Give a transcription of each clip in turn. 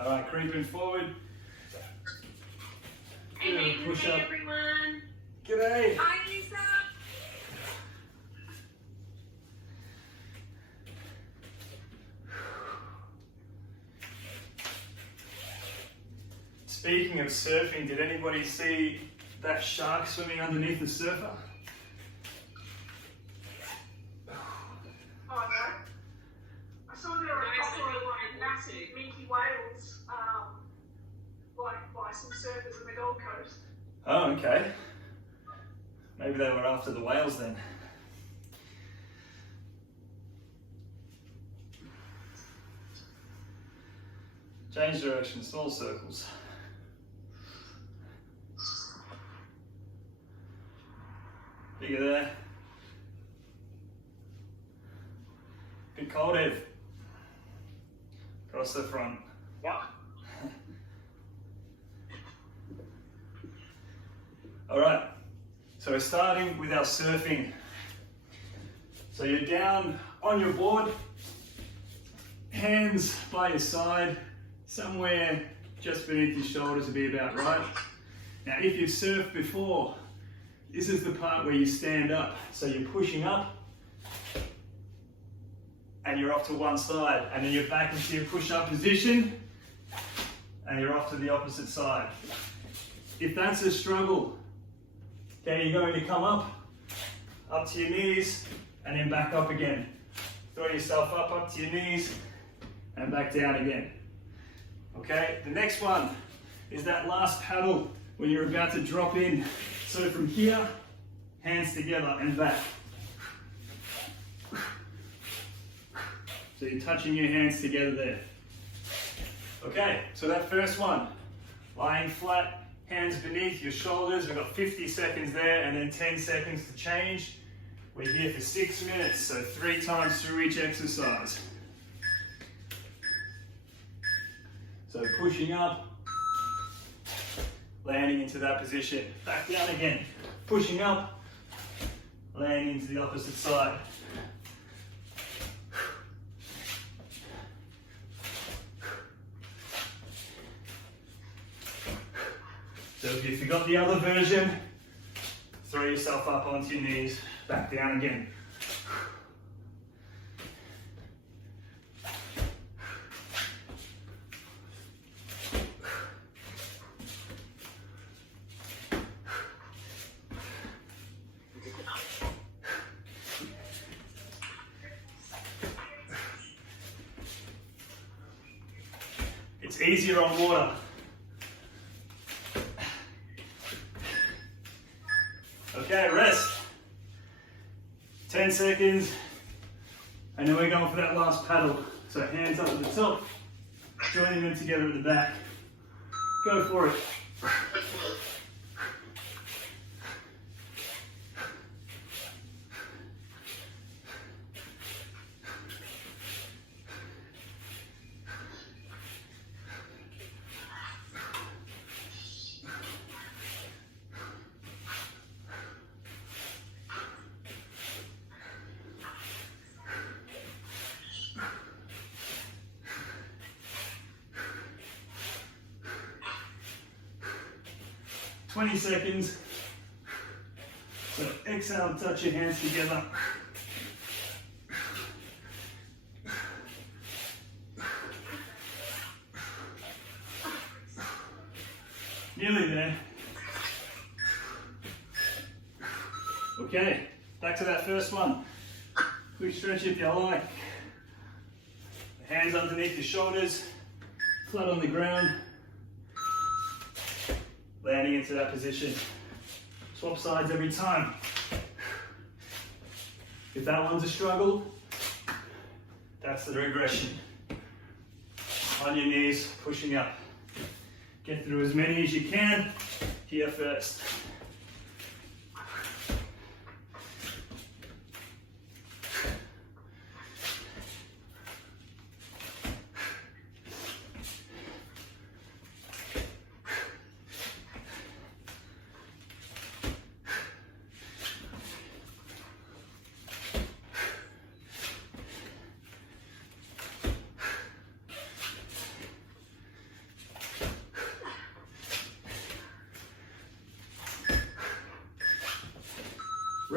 All right, creeping forward. Hey, Push hey up. everyone. G'day. Hi, Lisa. Speaking of surfing, did anybody see that shark swimming underneath the surfer? Oh no. I saw there were a couple of massive minke whales, by some surfers in the Gold Coast. Oh, okay. Maybe they were after the whales then. Change direction, small circles. Bigger there. Bit cold, Ev. Across the front. Yeah. All right, so we're starting with our surfing. So you're down on your board, hands by your side, somewhere just beneath your shoulders would be about right. Now, if you've surfed before, this is the part where you stand up. So you're pushing up and you're off to one side, and then you're back into your push-up position and you're off to the opposite side. If that's a struggle, okay, you're going to come up to your knees, and then back up again. Throw yourself up to your knees, and back down again. Okay, the next one is that last paddle when you're about to drop in. So from here, hands together and back. So you're touching your hands together there. Okay, so that first one, lying flat, hands beneath your shoulders. We've got 50 seconds there and then 10 seconds to change. We're here for 6 minutes, so 3 times through each exercise. So pushing up, landing into that position, back down again, pushing up, landing into the opposite side. So if you forgot the other version, throw yourself up onto your knees, back down again. It's easier on water. Okay, rest. 10 seconds, and then we're going for that last paddle. So hands up at the top, joining them together at the back. Go for it. Twenty seconds. So exhale, touch your hands together. Nearly there. Okay, back to that first one. Quick stretch if you like. Hands underneath your shoulders, flat on the ground. Landing into that position. Swap sides every time. If that one's a struggle, that's the regression. On your knees, pushing up. Get through as many as you can here first.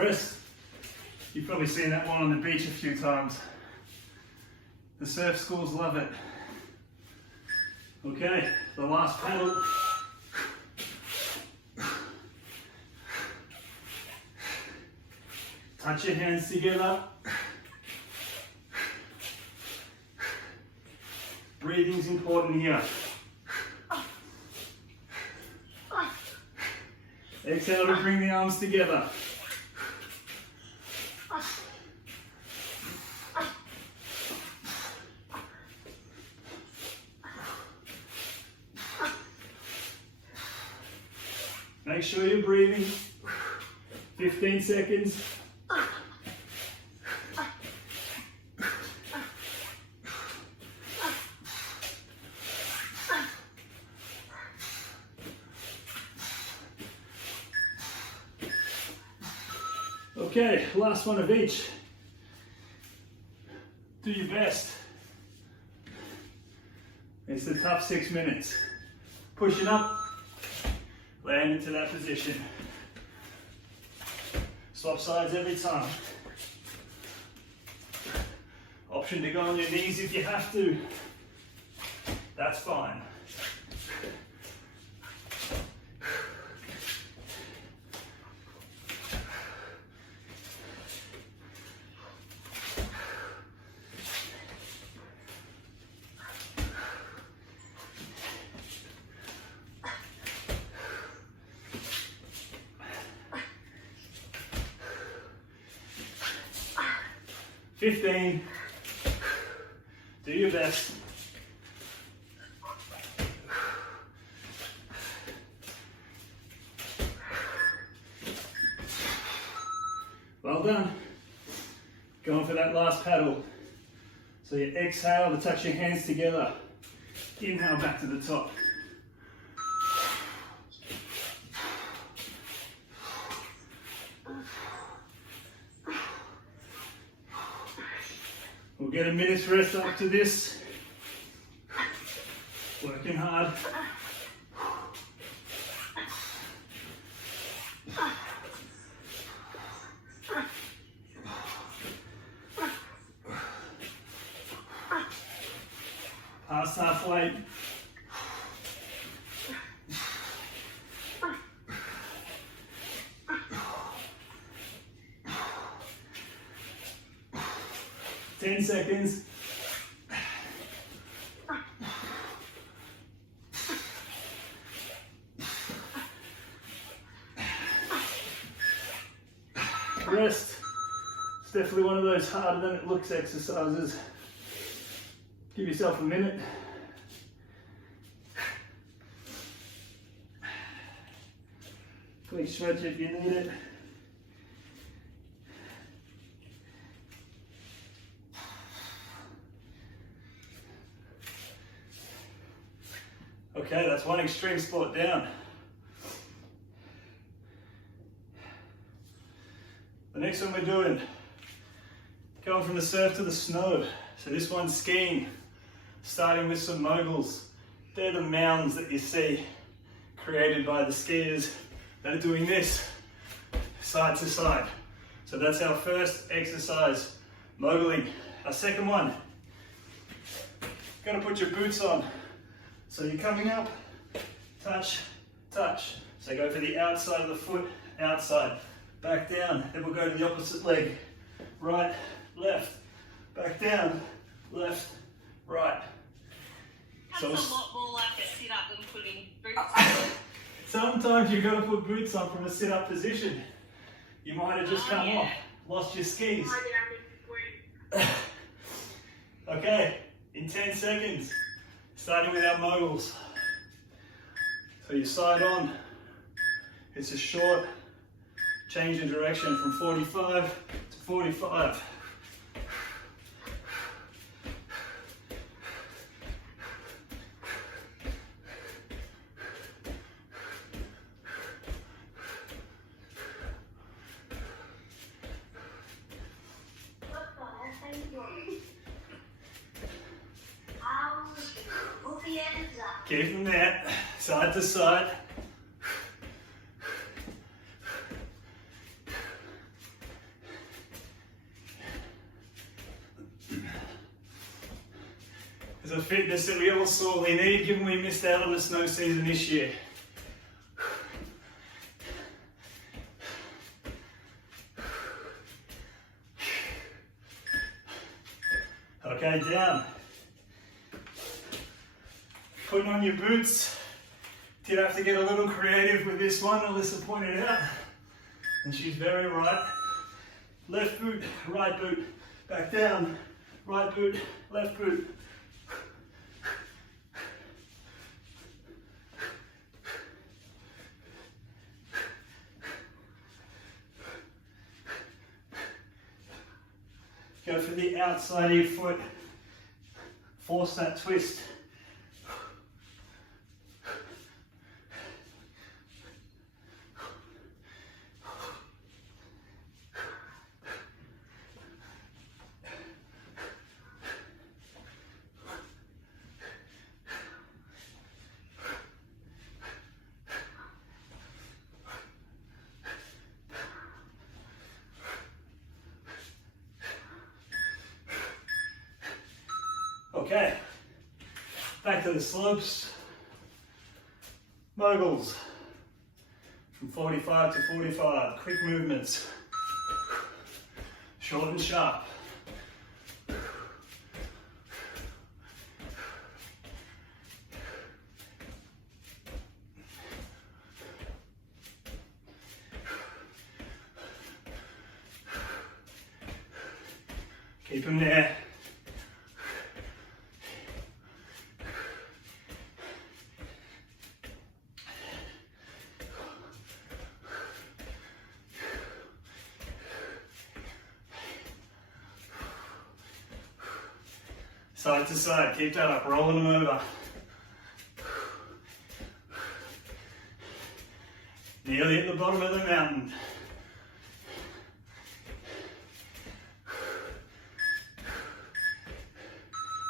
rest. You've probably seen that one on the beach a few times. The surf schools love it. Okay, the last paddle. Touch your hands together. Breathing's important here. Exhale to bring the arms together. Make sure you're breathing. 15 seconds. Okay, last one of each. Do your best. It's the tough 6 minutes. Pushing up, land into that position. Swap sides every time. Option to go on your knees if you have to. That's fine. $15. Do your best. Well done. Going for that last paddle. So you exhale to touch your hands together. Inhale back to the top. We'll get a minute's rest after this. Working hard. Past halfway. Ten seconds. Rest. It's definitely one of those harder than it looks exercises. Give yourself a minute. Please stretch if you need it. Okay, that's one extreme sport down. The next one we're doing, going from the surf to the snow. So this one's skiing, starting with some moguls. They're the mounds that you see created by the skiers that are doing this, side to side. So that's our first exercise, moguling. Our second one, gonna put your boots on. So you're coming up, touch, touch. So go for the outside of the foot, outside, back down. Then we'll go to the opposite leg. Right, left, back down, left, right. That's a lot more like a sit-up than putting boots on. Sometimes you've got to put boots on from a sit-up position. You might have just come off, lost your skis. Okay, in 10 seconds. Starting with our moguls. So you side on, it's a short change in direction from 45 to 45. Keep them there, side to side. the fitness that we all sorely need, given we missed out on the snow season this year. Okay, down. Putting on your boots. Did have to get a little creative with this one, Alyssa pointed out. And she's very right. Left boot, right boot, back down. Right boot, left boot. Go for the outside of your foot. Force that twist. Okay, back to the slopes. Moguls from 45 to 45, quick movements, short and sharp. Keep them there. Side to side, keep that up, rolling them over. Nearly at the bottom of the mountain.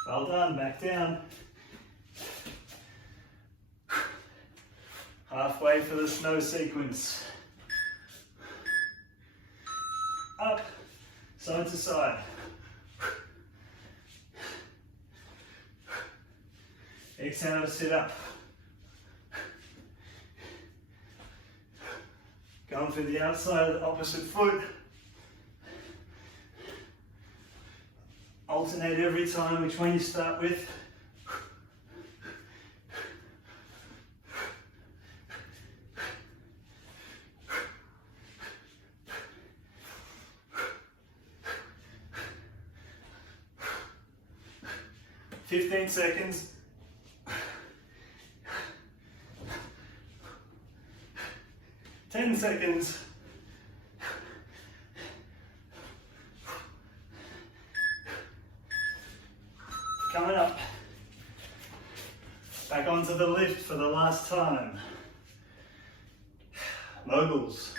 Well done, back down. Halfway for the snow sequence. Up, side to side. Exhale to sit up. Going for the outside of the opposite foot. Alternate every time which one you start with. "15 seconds. 10 seconds. Coming up. Back onto the lift for the last time. Moguls.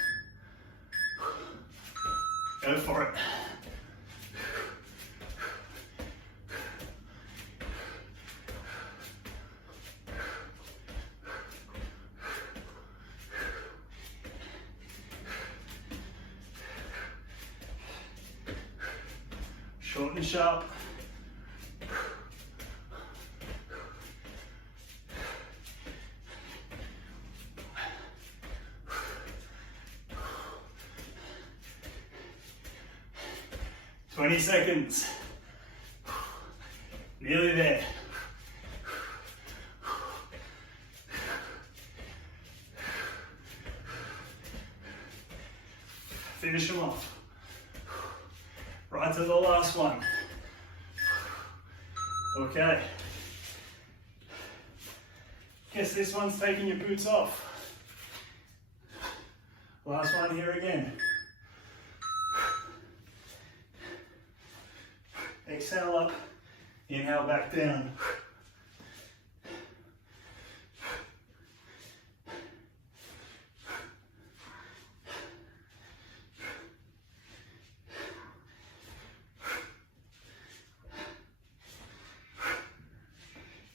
Go for it. Short and sharp. "20 seconds. Nearly there. Finish them off. Right to the last one. Okay. Guess this one's taking your boots off. Last one here again. Exhale up, inhale back down.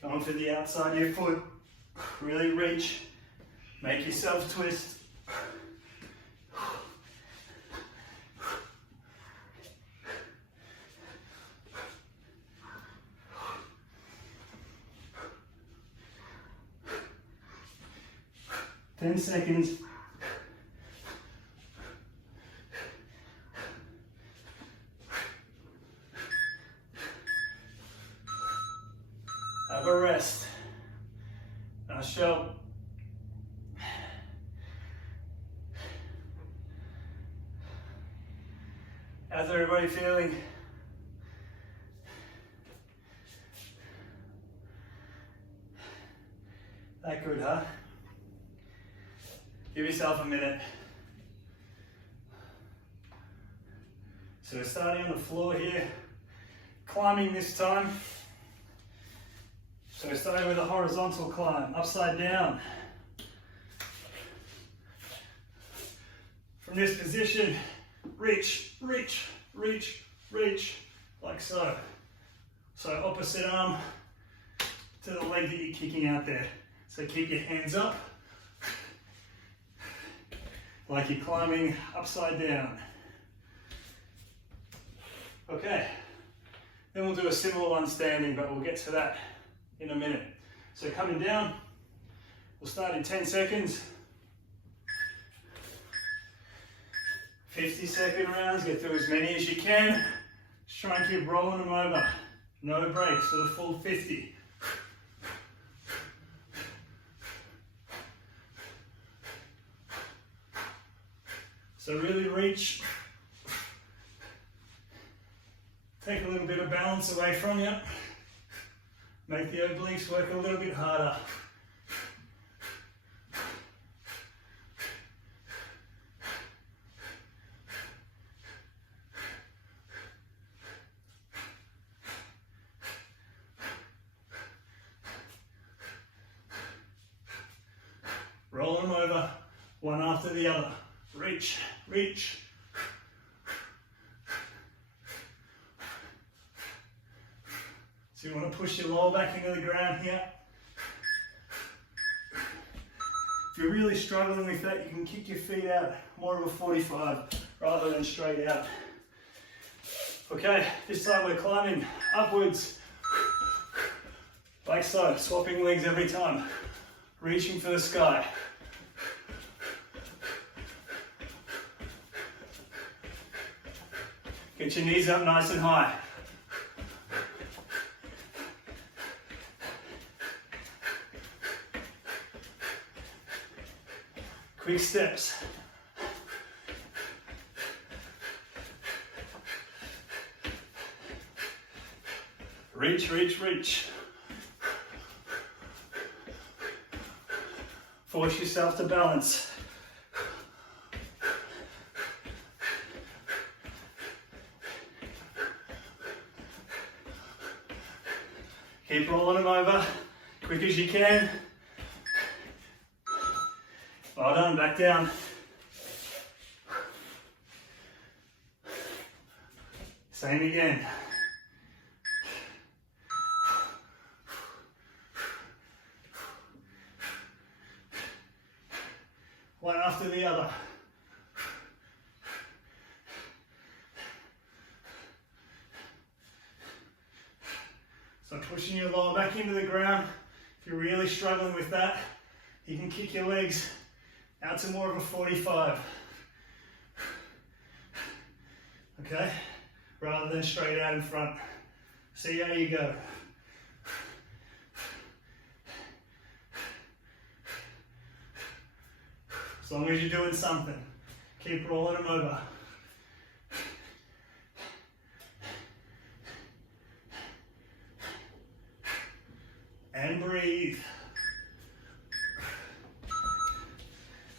Going for the outside of your foot. Really reach. Make yourself twist. 10 seconds. Have a rest. Nice job. How's everybody feeling? That good, huh? Give yourself a minute. So we're starting on the floor here, climbing this time. So we're starting with a horizontal climb, upside down. From this position, reach, reach, reach, reach, like so. So opposite arm to the leg that you're kicking out there. So keep your hands up, like you're climbing upside down. Okay, then we'll do a similar one standing, but we'll get to that in a minute. So coming down, we'll start in 10 seconds. 50-second rounds, get through as many as you can. Just try and keep rolling them over. No breaks for the full 50. So really reach. Take a little bit of balance away from you. Make the obliques work a little bit harder. Roll them over, one after the other. Reach, reach. So you want to push your lower back into the ground here. If you're really struggling with that, you can kick your feet out, more of a 45 rather than straight out. Okay, this time we're climbing upwards, like so, swapping legs every time, reaching for the sky. Get your knees up nice and high. Quick steps. Reach, reach, reach. Force yourself to balance. Keep rolling them over, quick as you can. Well done, back down. Same again. One after the other. So pushing your lower back into the ground. If you're really struggling with that, you can kick your legs out to more of a 45. Okay? Rather than straight out in front. See how you go. As long as you're doing something, keep rolling them over. And breathe.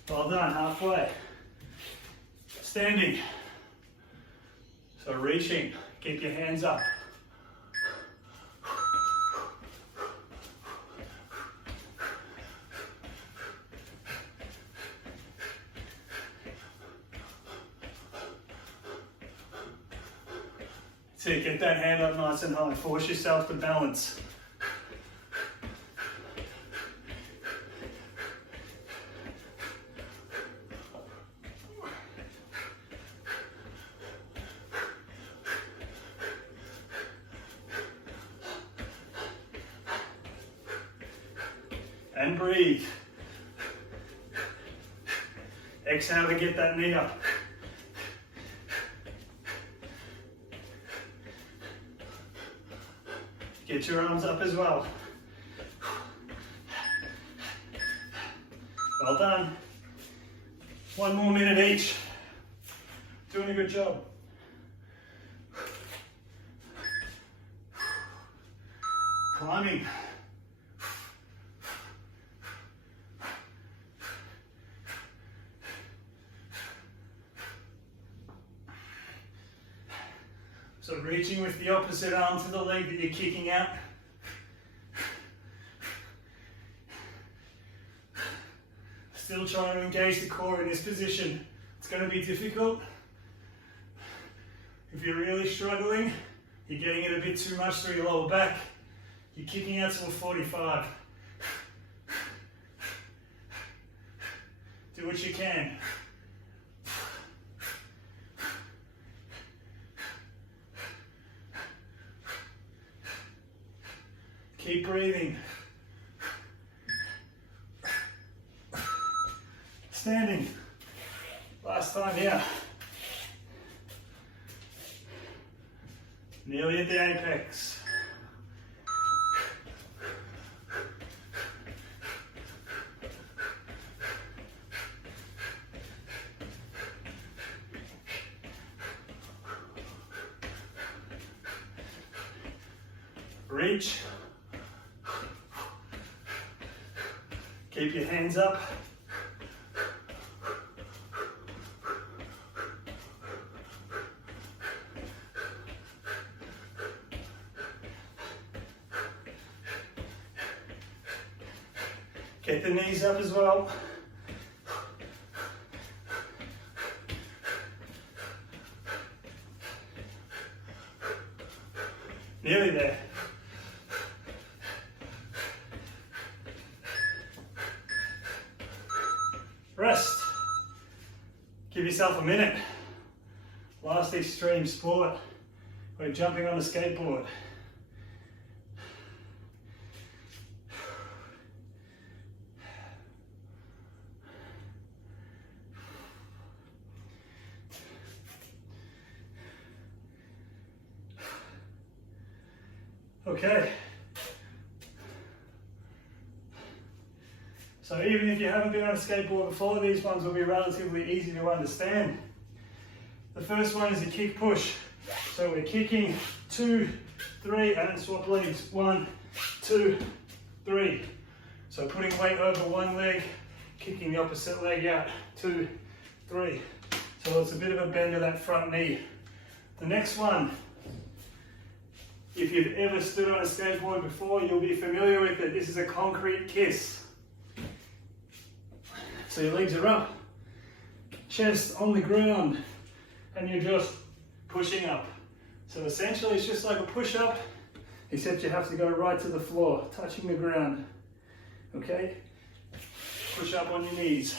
Well done, halfway. Standing. So reaching, keep your hands up. So get that hand up nice and high. Force yourself to balance. And breathe. Exhale to get that knee up. Get your arms up as well. Well done. 1 more minute each. Doing a good job. Climbing. So reaching with the opposite arm to the leg that you're kicking out. Still trying to engage the core in this position. It's going to be difficult. If you're really struggling, you're getting it a bit too much through your lower back, you're kicking out to a 45. Do what you can. Keep breathing. Standing. Last time here. Nearly at the apex. Reach. Keep your hands up. Get the knees up as well. Nearly there. Rest. Give yourself a minute. Last extreme sport. We're jumping on a skateboard. Okay. So even if you haven't been on a skateboard before, these ones will be relatively easy to understand. The first one is a kick push. So we're kicking 2, 3, and then swap legs. 1, 2, 3. So putting weight over one leg, kicking the opposite leg out. 2, 3. So it's a bit of a bend of that front knee. The next one, if you've ever stood on a skateboard before, you'll be familiar with it. This is a concrete kiss. So your legs are up, chest on the ground, and you're just pushing up. So essentially it's just like a push-up, except you have to go right to the floor, touching the ground. Okay? Push up on your knees.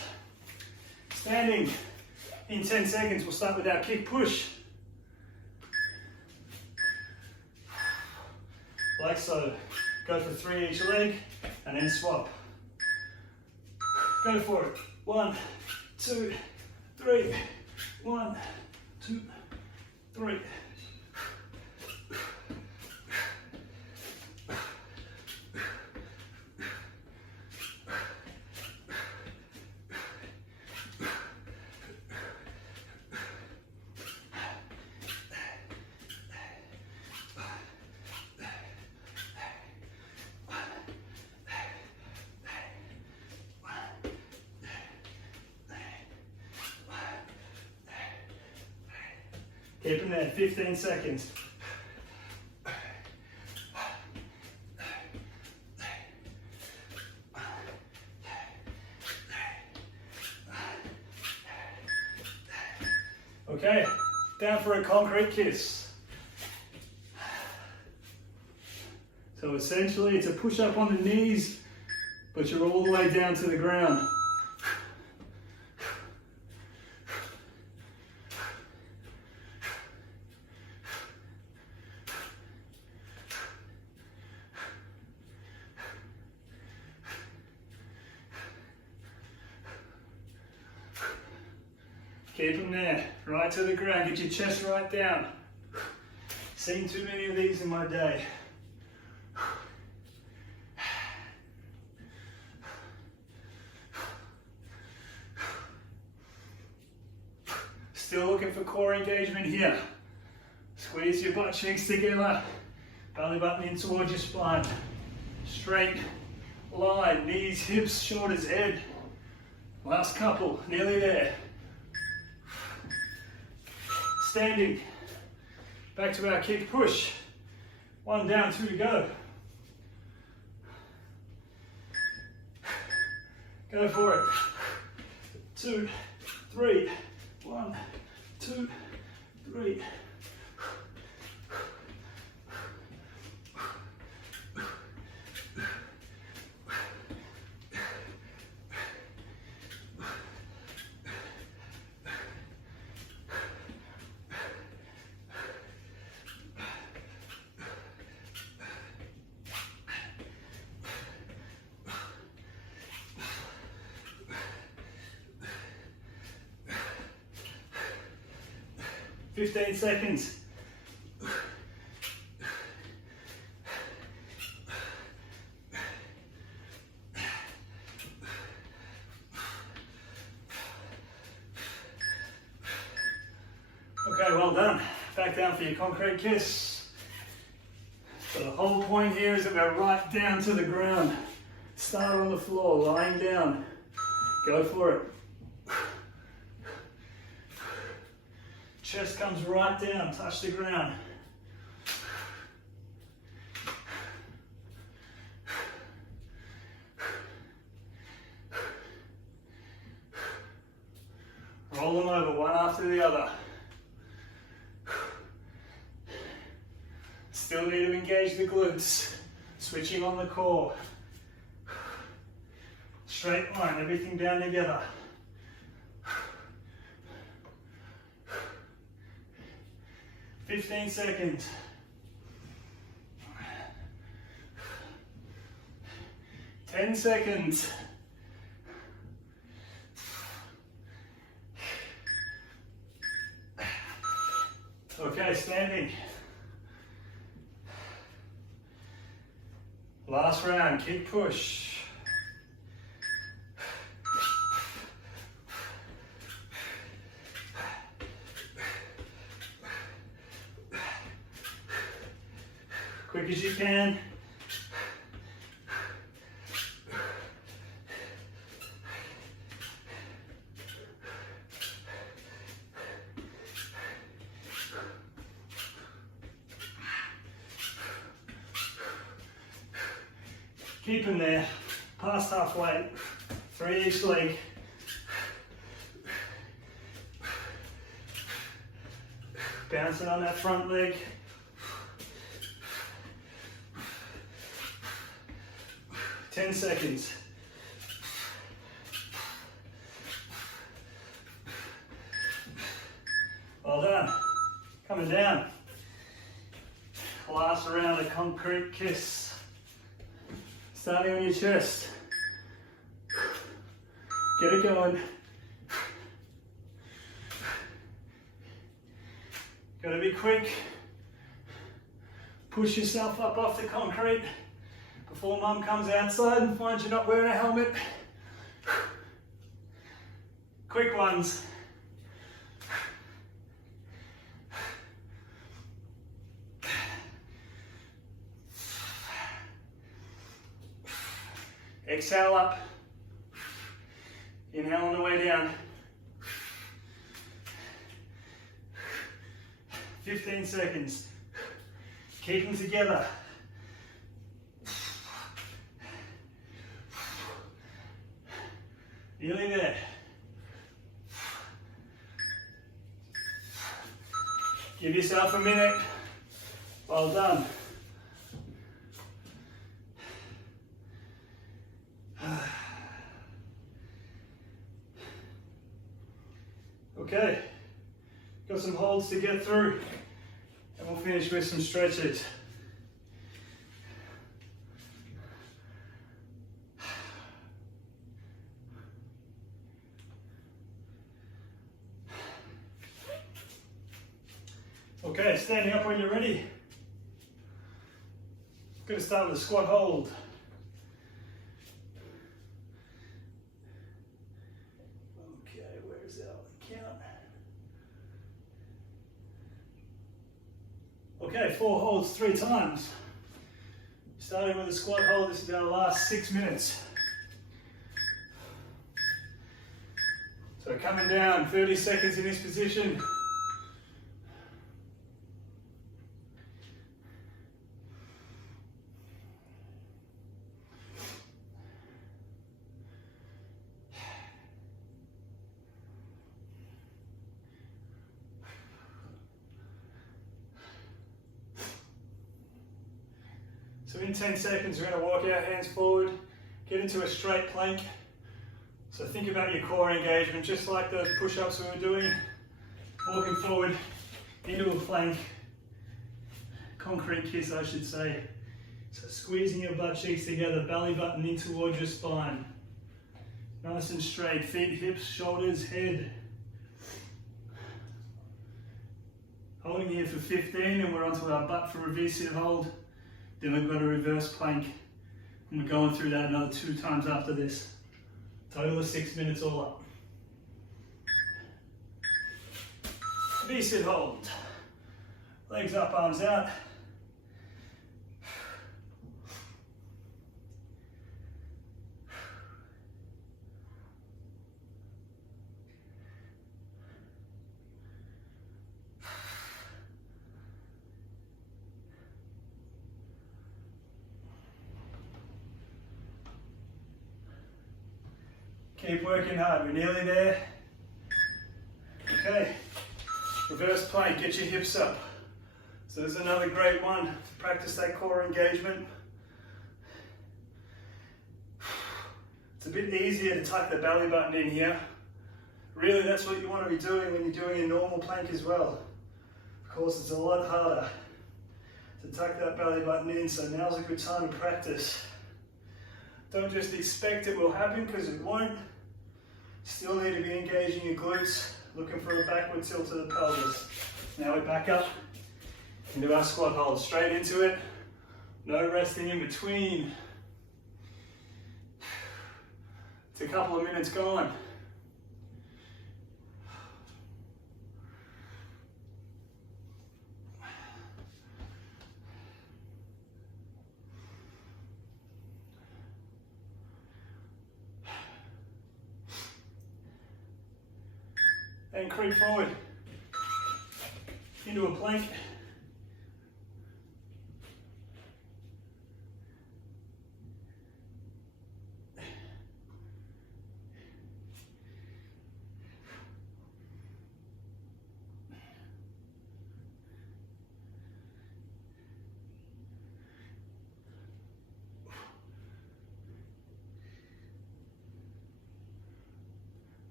Standing in 10 seconds, we'll start with our kick push. Like so. Go for 3 each leg, and then swap. Go for it. 1, 2, 3. 1, 2, 3. Keep them there, 15 seconds. Okay, down for a concrete kiss. So essentially it's a push up on the knees, but you're all the way down to the ground. Keep them there, right to the ground. Get your chest right down. Seen too many of these in my day. Still looking for core engagement here. Squeeze your butt cheeks together. Belly button in towards your spine. Straight line, knees, hips, shoulders, head. Last couple, nearly there. Standing. Back to our kick push. 1 down, 2 to go. Go for it. 2, 3, 1, 2, 3. Fifteen seconds. Okay, well done. Back down for your concrete kiss. So the whole point here is that we're right down to the ground. Start on the floor, lying down. Go for it. Chest comes right down, touch the ground. Roll them over, one after the other. Still need to engage the glutes. Switching on the core. Straight line, everything down together. 15 seconds. 10 seconds. Okay, standing. Last round, kick push. Quick as you can. Keep them there, past halfway, 3 each leg. Bouncing on that front leg. Ten seconds. Well done. Coming down. Last round of concrete kiss. Starting on your chest. Get it going. Gotta be quick. Push yourself up off the concrete before mum comes outside and finds you're not wearing a helmet. Quick ones. Exhale up. Inhale on the way down. 15 seconds. Keep them together. Nearly there. Give yourself a minute. Well done. Okay, got some holds to get through and we'll finish with some stretches. Going to start with a squat hold. Okay, where's our count? Okay, 4 holds 3 times. Starting with a squat hold, this is our last 6 minutes. So coming down, 30 seconds in this position. So in 10 seconds, we're going to walk our hands forward, get into a straight plank. So think about your core engagement, just like those push-ups we were doing. Walking forward into a plank, concrete kiss I should say. So squeezing your butt cheeks together, belly button in towards your spine. Nice and straight, feet, hips, shoulders, head. Holding here for 15 and we're onto our butt for a V-sit hold. Then we've got a reverse plank and we're going through that another 2 times after this. Total of 6 minutes all up. V-sit hold. Legs up, arms out. Keep working hard, we're nearly there. Okay, reverse plank, get your hips up. So there's another great one to practice that core engagement. It's a bit easier to tuck the belly button in here. Really, that's what you want to be doing when you're doing a normal plank as well. Of course, it's a lot harder to tuck that belly button in, so now's a good time to practice. Don't just expect it will happen, because it won't. Still need to be engaging your glutes, looking for a backward tilt to the pelvis. Now we back up into our squat hold, straight into it. No resting in between. It's a couple of minutes gone. And creep forward into a plank.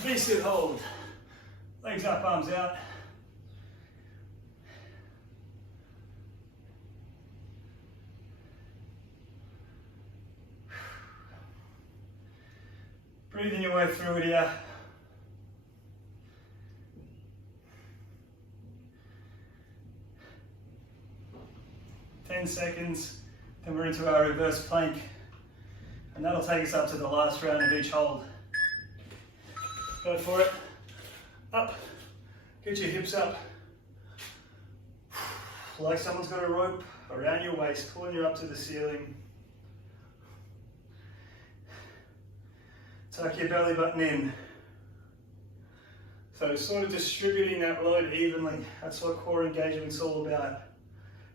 V-sit hold. Legs up, arms out. Breathing your way through it here. Ten seconds, then we're into our reverse plank. And that'll take us up to the last round of each hold. Go for it. Up. Get your hips up. Like someone's got a rope around your waist, pulling you up to the ceiling. Tuck your belly button in. So sort of distributing that load evenly. That's what core engagement's all about.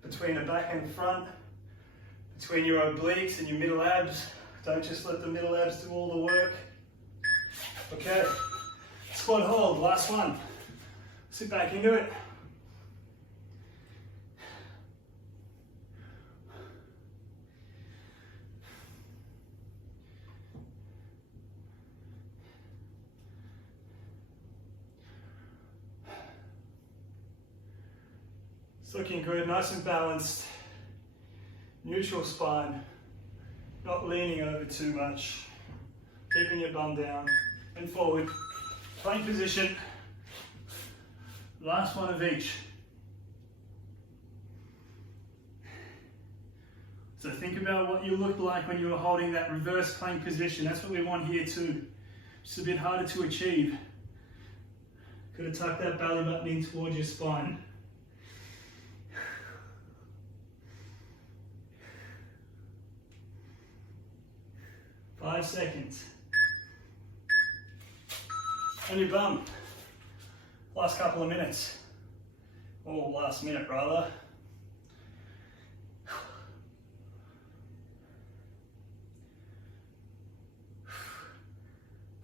Between the back and front, between your obliques and your middle abs. Don't just let the middle abs do all the work. Okay. Squat hold, last one. Sit back into it. It's looking good, nice and balanced. Neutral spine, not leaning over too much. Keeping your bum down and forward. Plank position, last one of each. So think about what you looked like when you were holding that reverse plank position. That's what we want here too. Just a bit harder to achieve. Got to tuck that belly button in towards your spine. Five seconds. On your bum. Last couple of minutes. Or last minute rather.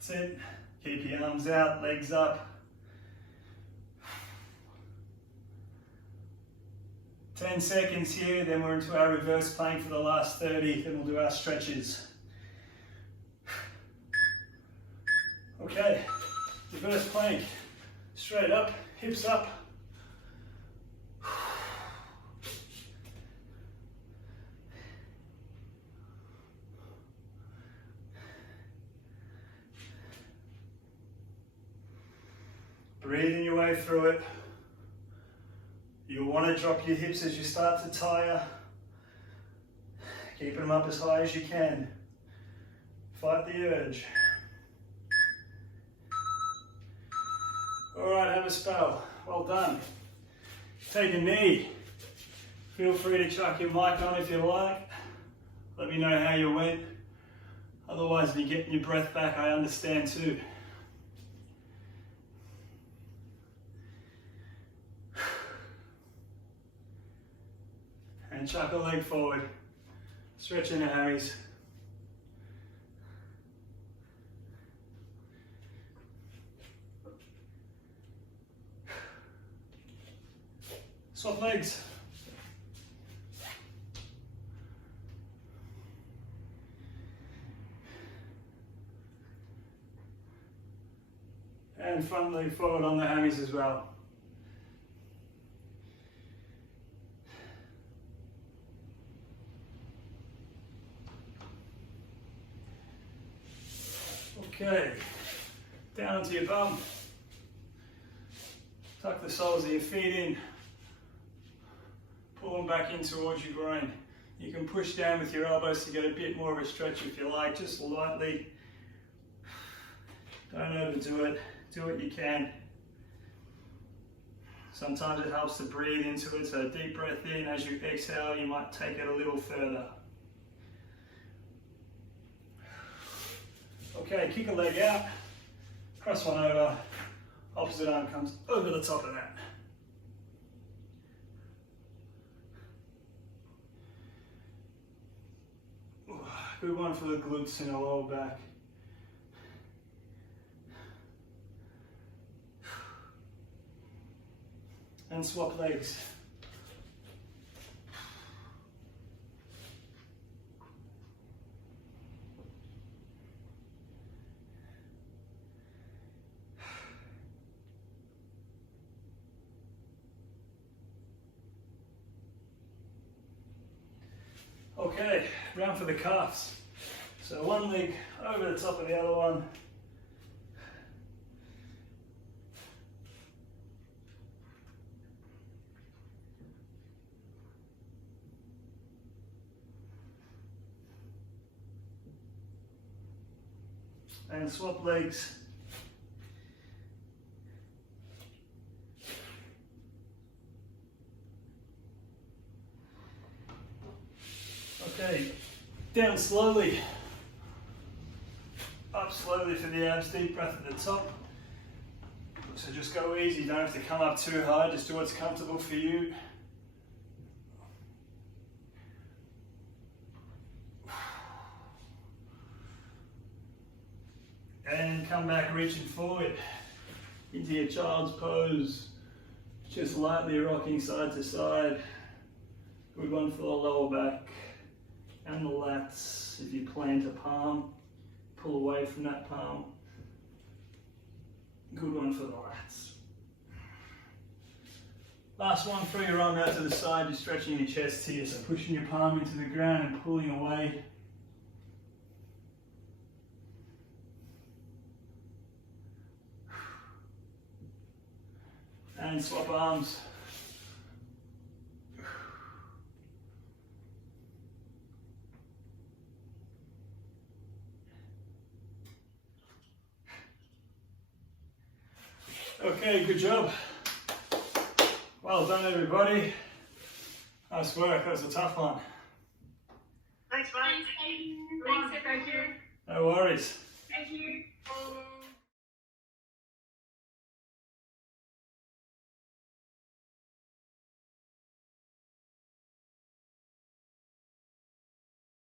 That's it. Keep your arms out, legs up. 10 seconds here, then we're into our reverse plank for the last 30, then we'll do our stretches. Okay, reverse plank, straight up, hips up. Breathing your way through it. You'll want to drop your hips as you start to tire. Keeping them up as high as you can. Fight the urge. Alright, have a spell. Well done. Take a knee. Feel free to chuck your mic on if you like. Let me know how you went. Otherwise, if you're getting your breath back, I understand too. And chuck a leg forward. Stretch into Harry's. Swap legs. And front leg forward on the hammies as well. Okay, down onto your bum. Tuck the soles of your feet in. Pull them back in towards your groin. You can push down with your elbows to get a bit more of a stretch if you like, just lightly. Don't overdo it, do what you can. Sometimes it helps to breathe into it, so deep breath in. As you exhale, you might take it a little further. Okay, kick a leg out, cross one over, opposite arm comes over the top of that. Good one for the glutes and the lower back. And swap legs. Okay, round for the calves. So one leg over the top of the other one. And swap legs. Okay, down slowly, up slowly for the abs, deep breath at the top. So just go easy, you don't have to come up too high, just do what's comfortable for you. And come back reaching forward into your child's pose, just lightly rocking side to side. Good one for the lower back. And the lats. If you plant a palm, pull away from that palm. Good one for the lats. Last one, throw your arm out to the side, you're stretching your chest here, so pushing your palm into the ground and pulling away. And swap arms. Okay, good job. Well done, everybody. Nice work. That was a tough one. Thanks, mate. Thanks, Thank you. No worries. Thank you.